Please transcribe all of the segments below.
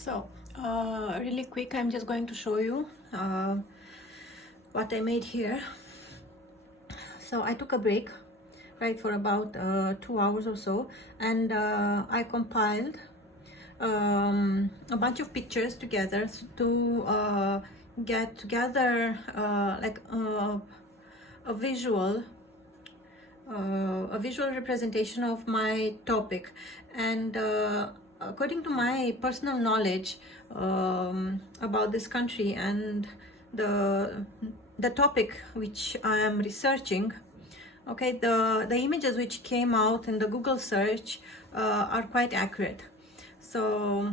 So, really quick, I'm just going to show you what I made here. So I took a break, right, for about 2 hours or so, and I compiled a bunch of pictures together to get together a visual representation of my topic. And according to my personal knowledge about this country and the topic which I am researching, okay, the images which came out in the Google search are quite accurate. So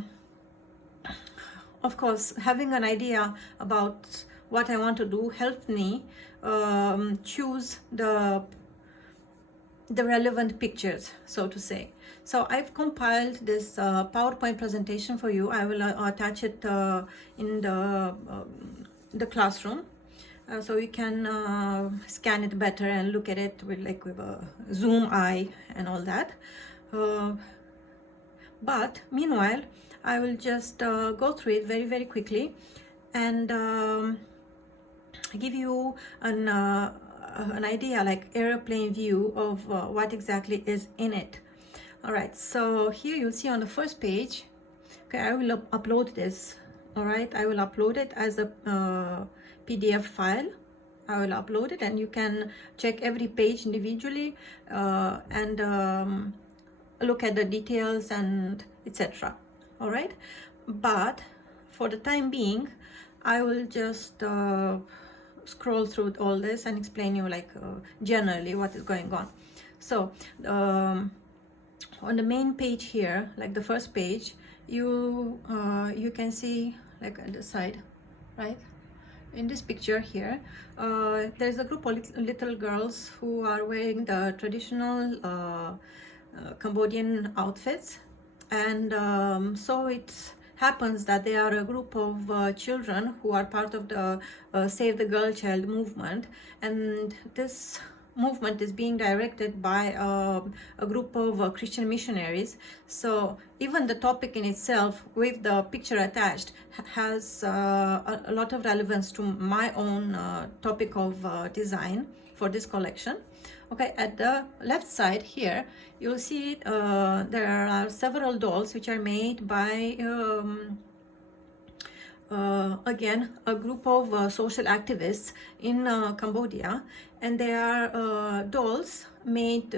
of course, having an idea about what I want to do helped me choose the relevant pictures, so to say. So I've compiled this PowerPoint presentation for you. I will attach it in the classroom, so you can scan it better and look at it with a zoom eye and all that. But meanwhile, I will just go through it very quickly and give you an idea, like airplane view of what exactly is in it. All right, so here you'll see on the first page, okay, I will upload this. All right, I will upload it as a PDF file. I will upload it, and you can check every page individually and look at the details and etc. All right, but for the time being, I will just scroll through all this and explain you generally what is going on. So on the main page here, like the first page, you can see, like at the side, right, in this picture here, there's a group of little girls who are wearing the traditional Cambodian outfits, and so it happens that they are a group of children who are part of the Save the Girl Child movement, and this movement is being directed by a group of Christian missionaries. So even the topic in itself, with the picture attached, has a lot of relevance to my own topic of design for this collection. Okay, at the left side here, you'll see there are several dolls which are made by again, a group of social activists in Cambodia, and they are dolls made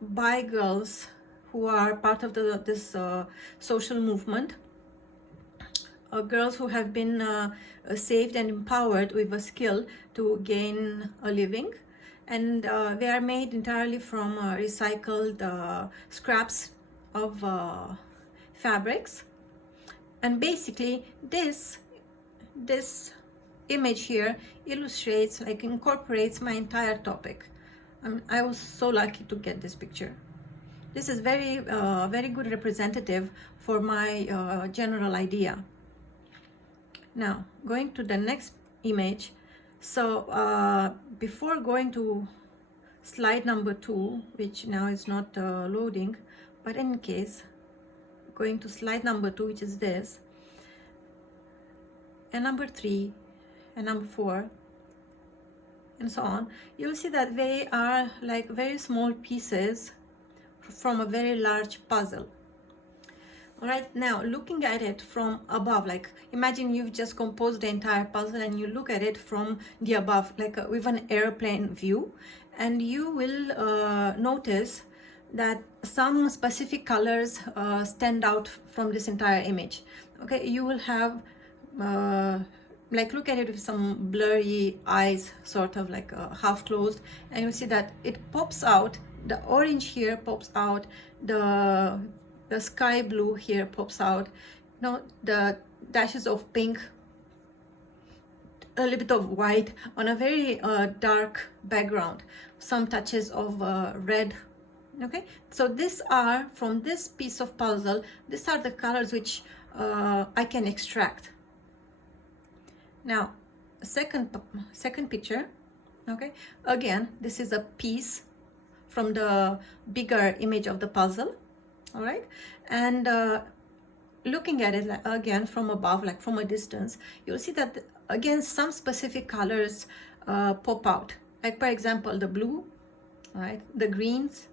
by girls who are part of this social movement, girls who have been saved and empowered with a skill to gain a living, and they are made entirely from recycled scraps of fabrics. And basically this image here illustrates, incorporates my entire topic. I was so lucky to get this picture. This is very good representative for my general idea. Now, going to the next image. So before going to slide number 2, which now is not loading, but in case, going to slide number 2, which is this, and number 3, and number 4, and so on, you'll see that they are like very small pieces from a very large puzzle. All right, now looking at it from above, like imagine you've just composed the entire puzzle and you look at it from the above, with an airplane view, and you will notice that some specific colors stand out from this entire image. Okay, you will have look at it with some blurry eyes, sort of half closed, and you'll see that it pops out. The orange here pops out, the sky blue here pops out, the dashes of pink, a little bit of white on a very dark background, some touches of red. Okay, so these are, from this piece of puzzle, these are the colors which I can extract. Now, second picture. Okay, again, this is a piece from the bigger image of the puzzle. All right, and looking at it again from above, like from a distance, you'll see that again some specific colors pop out. Like for example, the blue, right, the greens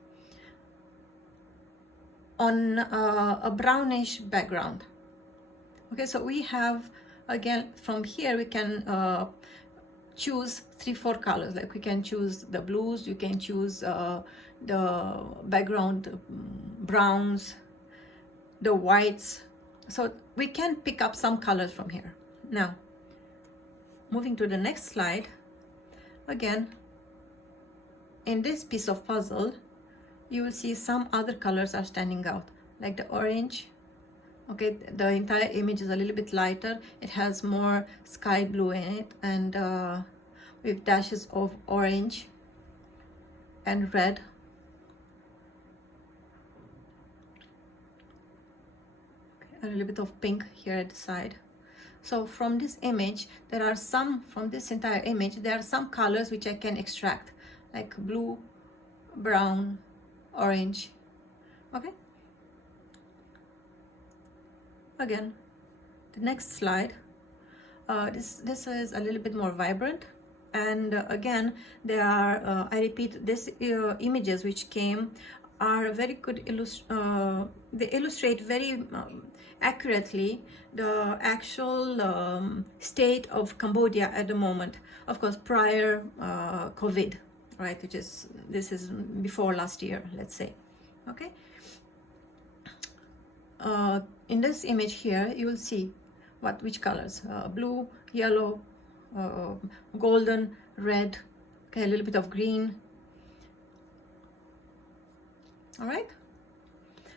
on a brownish background. Okay, so we have, again, from here we can choose 3-4 colors. Like we can choose the blues, you can choose the background browns, the whites. So we can pick up some colors from here. Now, moving to the next slide, again, in this piece of puzzle, you will see some other colors are standing out, like the orange. Okay, the entire image is a little bit lighter. It has more sky blue in it, and with dashes of orange and red. Okay, a little bit of pink here at the side. So from this image, there are some, from this entire image, there are some colors which I can extract, like blue, brown, orange. Okay. Again, the next slide. This is a little bit more vibrant, and again, there are, I repeat, these images which came are very good. They illustrate very accurately the actual state of Cambodia at the moment. Of course, prior COVID, right? This is before last year, let's say. Okay. In this image here, you will see which colors: blue, yellow, golden, red, okay, a little bit of green. All right.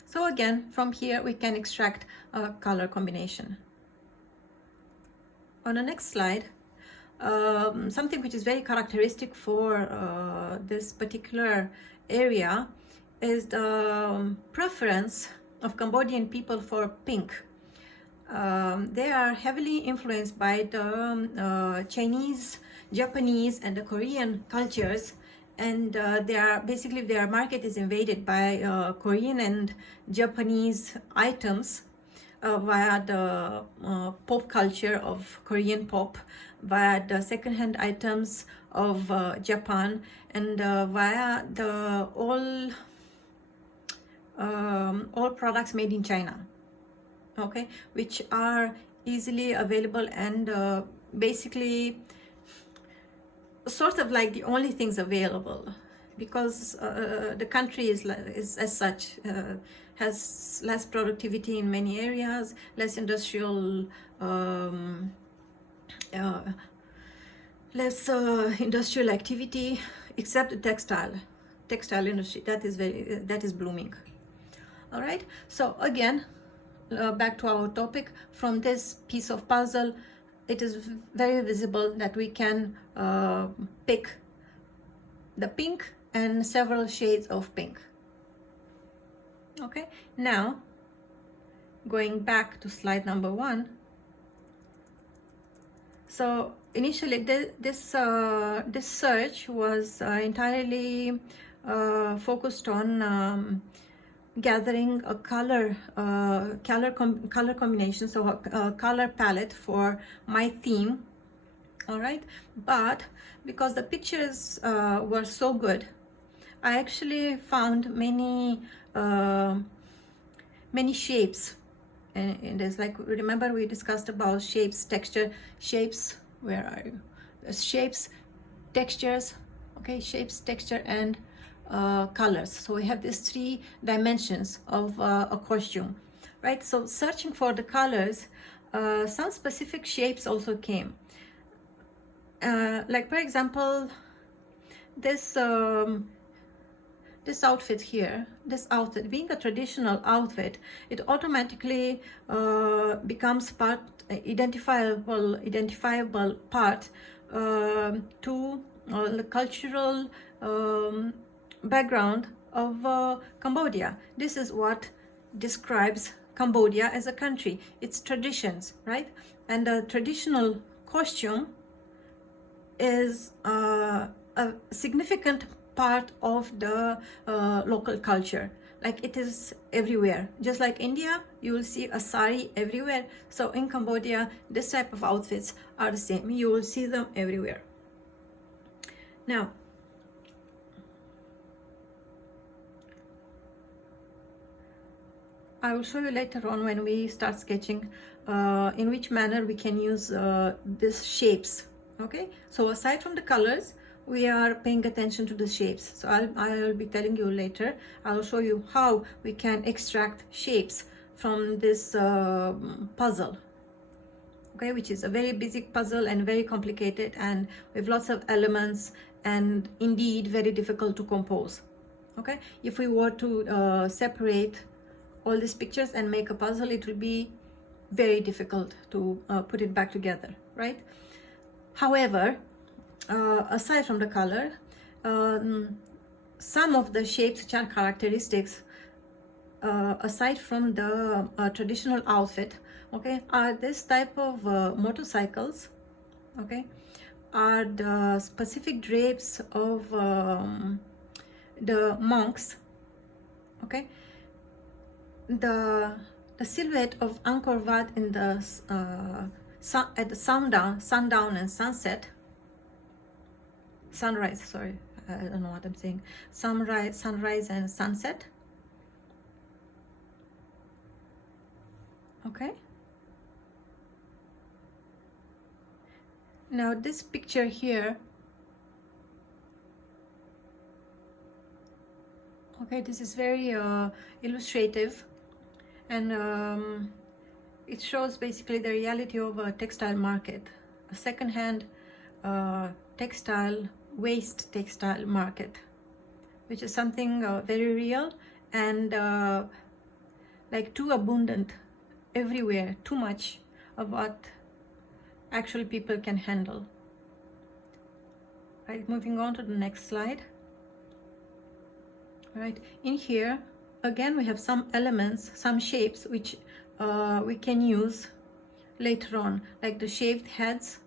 So again, from here we can extract a color combination. On the next slide, something which is very characteristic for this particular area is the preference of Cambodian people for pink. They are heavily influenced by the Chinese, Japanese, and the Korean cultures, and their market is invaded by Korean and Japanese items via the pop culture of Korean pop, via the second-hand items of Japan, and via the all products made in China, okay, which are easily available and basically sort of like the only things available, because the country is as such has less productivity in many areas, less industrial less industrial activity, except the textile industry that is blooming. All right, so again, back to our topic. From this piece of puzzle, it is very visible that we can pick the pink and several shades of pink. Okay, now going back to slide number 1. So initially this search was entirely focused on gathering a color combination, so a color palette for my theme. All right, but because the pictures were so good, I actually found many shapes, and there's, like, remember we discussed about shapes, texture, shapes. Where are you? Shapes, textures. Okay, shapes, texture, and colors. So we have these 3 dimensions of a costume, right? So searching for the colors, some specific shapes also came. Like for example, this outfit here, this outfit being a traditional outfit, it automatically becomes part, identifiable part to the cultural background of Cambodia. This is what describes Cambodia as a country, its traditions, right? And the traditional costume is a significant part of the local culture. like it is everywhere. Just like India, you will see a sari everywhere. So in Cambodia, this type of outfits are the same. You will see them everywhere. Now, I will show you later on when we start sketching in which manner we can use these shapes. Okay, so aside from the colors, we are paying attention to the shapes. So I'll be telling you later. I'll show you how we can extract shapes from this puzzle. Okay, which is a very busy puzzle and very complicated and with lots of elements and indeed very difficult to compose. Okay, if we were to separate all these pictures and make a puzzle, it will be very difficult to put it back together, right? However, aside from the color, some of the shapes which are characteristics aside from the traditional outfit, okay, are this type of motorcycles, okay, are the specific drapes of the monks, okay, the silhouette of Angkor Wat in the at the sundown and sunrise, sorry, I don't know what I'm saying, sunrise and sunset. Okay, now this picture here, okay, this is very illustrative, and it shows basically the reality of a textile market, a second-hand waste textile market, which is something very real and like too abundant everywhere, too much of what actual people can handle. Right, moving on to the next slide. Right, in here again we have some elements, some shapes which we can use later on, like the shaved heads.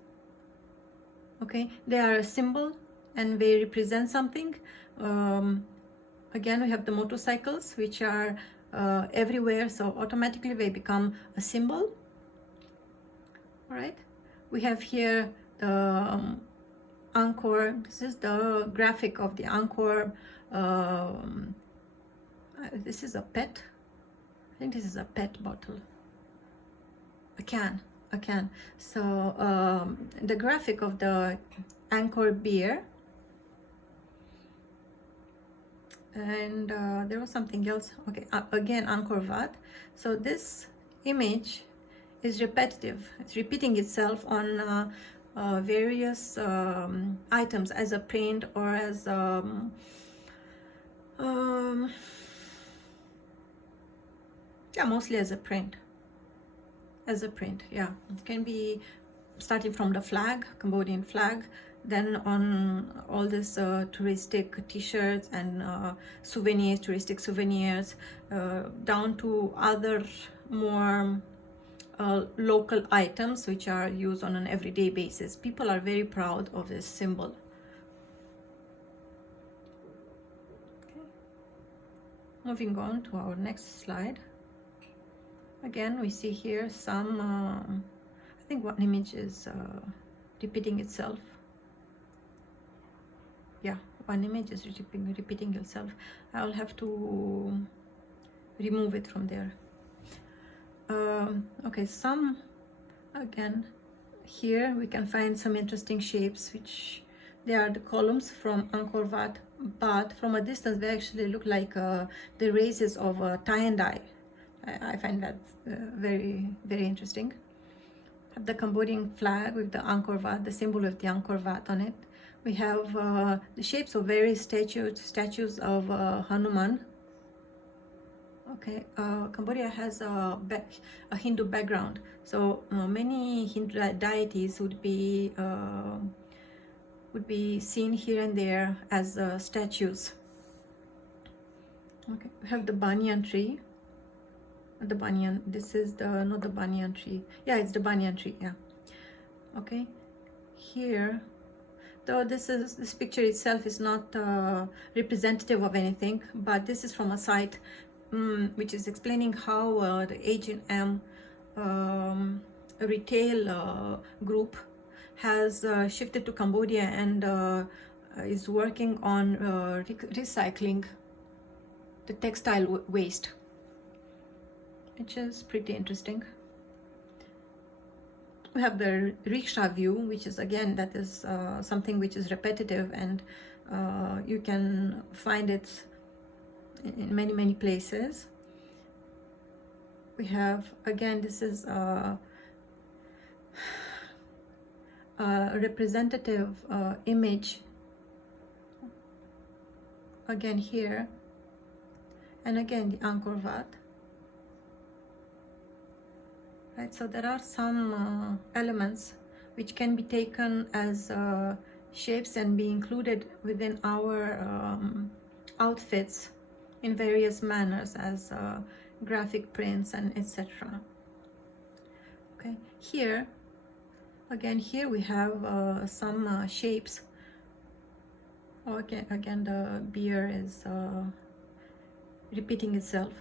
Okay, they are a symbol and they represent something. Again, we have the motorcycles which are everywhere, so automatically they become a symbol. All right, we have here the Angkor. This is the graphic of the Angkor. This is a pet. I think this is a pet bottle. A can. So the graphic of the Angkor beer. And there was something else. Okay, again Angkor Wat. So this image is repetitive. It's repeating itself on various items as a print or as yeah, mostly as a print. Yeah, it can be starting from the flag, Cambodian flag, then on all this touristic t-shirts and souvenirs, touristic souvenirs, down to other more local items which are used on an everyday basis. People are very proud of this symbol. Okay. Moving on to our next slide. Again, we see here some, I think one image is repeating itself. Yeah, one image is repeating itself. I'll have to remove it from there. Okay, some, again, here we can find some interesting shapes, which they are the columns from Angkor Wat, but from a distance they actually look like the races of tie and dye. I find that very, very interesting. Have the Cambodian flag with the Angkor Wat, the symbol of the Angkor Wat on it. We have the shapes of various statues of Hanuman. Okay, Cambodia has a Hindu background, so many Hindu deities would be seen here and there as statues. Okay, we have the banyan tree. The banyan, this is the, not the banyan tree, yeah, it's the banyan tree, yeah. Okay, here, though this picture itself is not representative of anything, but this is from a site which is explaining how the H&M retail group has shifted to Cambodia and is working on recycling the textile waste, which is pretty interesting. We have the rickshaw view, which is again, that is something which is repetitive, and you can find it in many places. We have, again, this is a representative image again here, and again the Angkor Wat. Right, so there are some elements which can be taken as shapes and be included within our outfits in various manners as graphic prints and etc. Okay, here again, here we have some shapes. Okay, again the beer is repeating itself.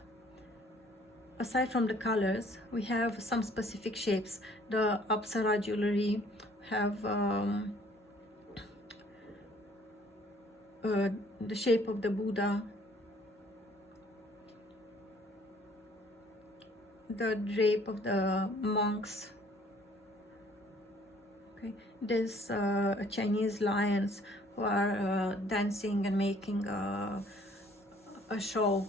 Aside from the colors, we have some specific shapes. The Apsara jewelry have the shape of the Buddha, the drape of the monks. Okay, there's Chinese lions who are dancing and making a show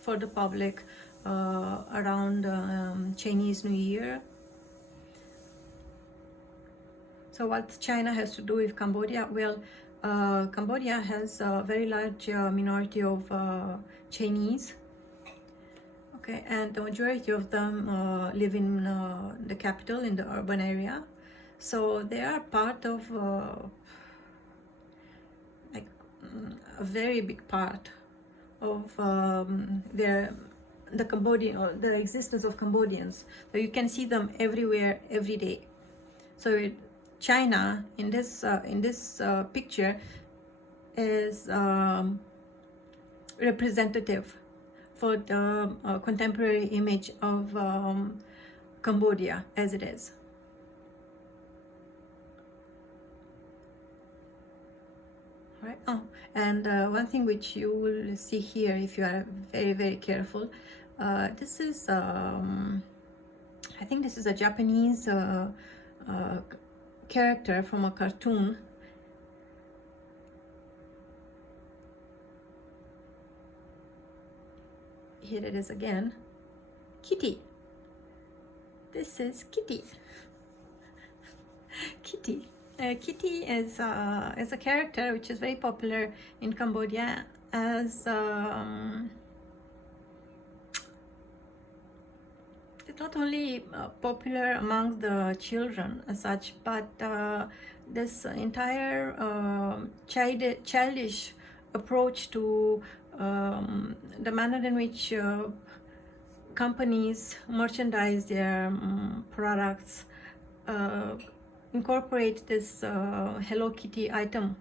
for the public around Chinese New Year. So what China has to do with Cambodia? Well, Cambodia has a very large minority of Chinese. Okay, and the majority of them live in the capital, in the urban area. So they are part of like a very big part of the Cambodian, or the existence of Cambodians. So you can see them everywhere, every day. So China in this picture is representative for the contemporary image of Cambodia as it is. Right. Oh, and one thing which you will see here, if you are very careful, this is I think this is a Japanese character from a cartoon. Here it is again. Kitty. This is Kitty. Kitty. Kitty is a character which is very popular in Cambodia as it's not only popular among the children as such, but this entire childish approach to the manner in which companies merchandise their products incorporate this Hello Kitty item.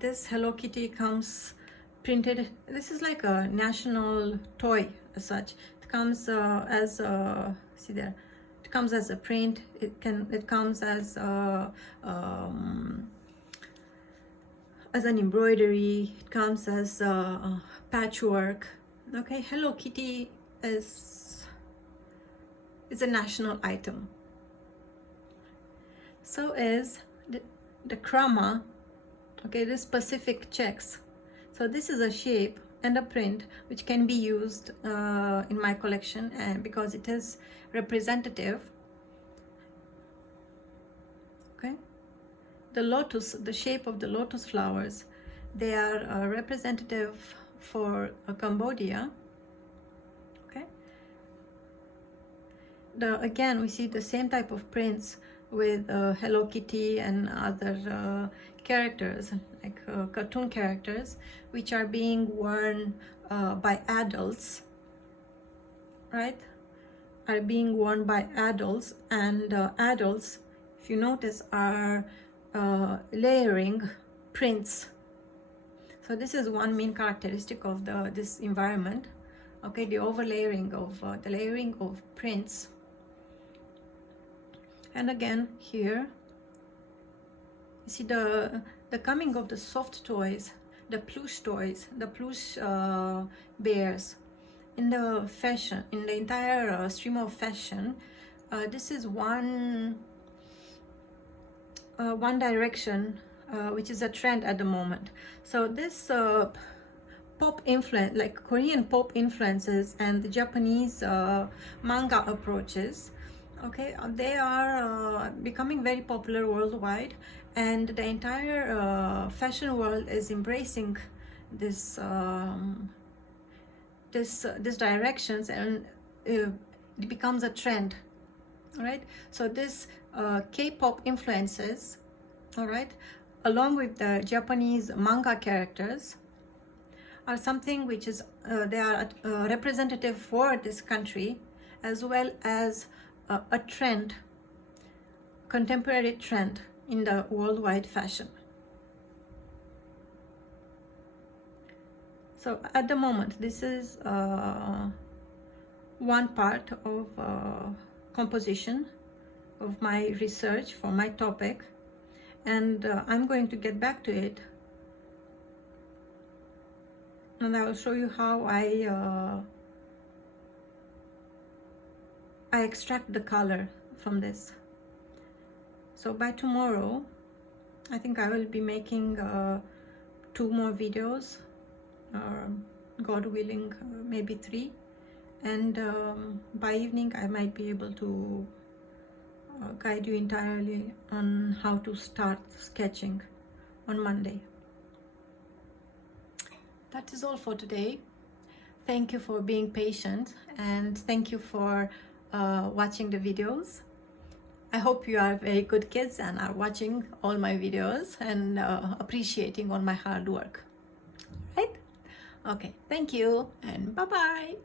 This Hello Kitty comes printed. This is like a national toy as such. It comes as see there. It comes as a print. It comes as an embroidery. It comes as patchwork. Okay, Hello Kitty is a national item. So is the krama. Okay, the specific checks. So this is a shape and a print which can be used in my collection, and because it is representative. Okay, the lotus, the shape of the lotus flowers, they are representative for Cambodia. Okay, again we see the same type of prints with Hello Kitty and other characters, like cartoon characters, which are being worn by adults, right? Are being worn by adults, and adults, if you notice, are layering prints. So this is one main characteristic of this environment. Okay, the overlaying of the layering of prints. And again here you see the coming of the soft toys, the plush toys, the plush bears in the fashion, in the entire stream of fashion. This is one direction which is a trend at the moment. So this pop influence, like Korean pop influences and the Japanese manga approaches, okay, they are becoming very popular worldwide, and the entire fashion world is embracing this these directions, and it becomes a trend. All right, so this K-pop influences, all right, along with the Japanese manga characters, are something which is they are representative for this country, as well as a trend, contemporary trend in the worldwide fashion. So at the moment, this is one part of composition of my research for my topic, and I'm going to get back to it, and I will show you how I extract the color from this. So by tomorrow, I think I will be making 2 more videos, God willing, maybe 3, and by evening I might be able to guide you entirely on how to start sketching on Monday. That is all for today. Thank you for being patient, and thank you for watching the videos. I hope you are very good kids and are watching all my videos and appreciating all my hard work. Right? Okay, thank you, and bye-bye.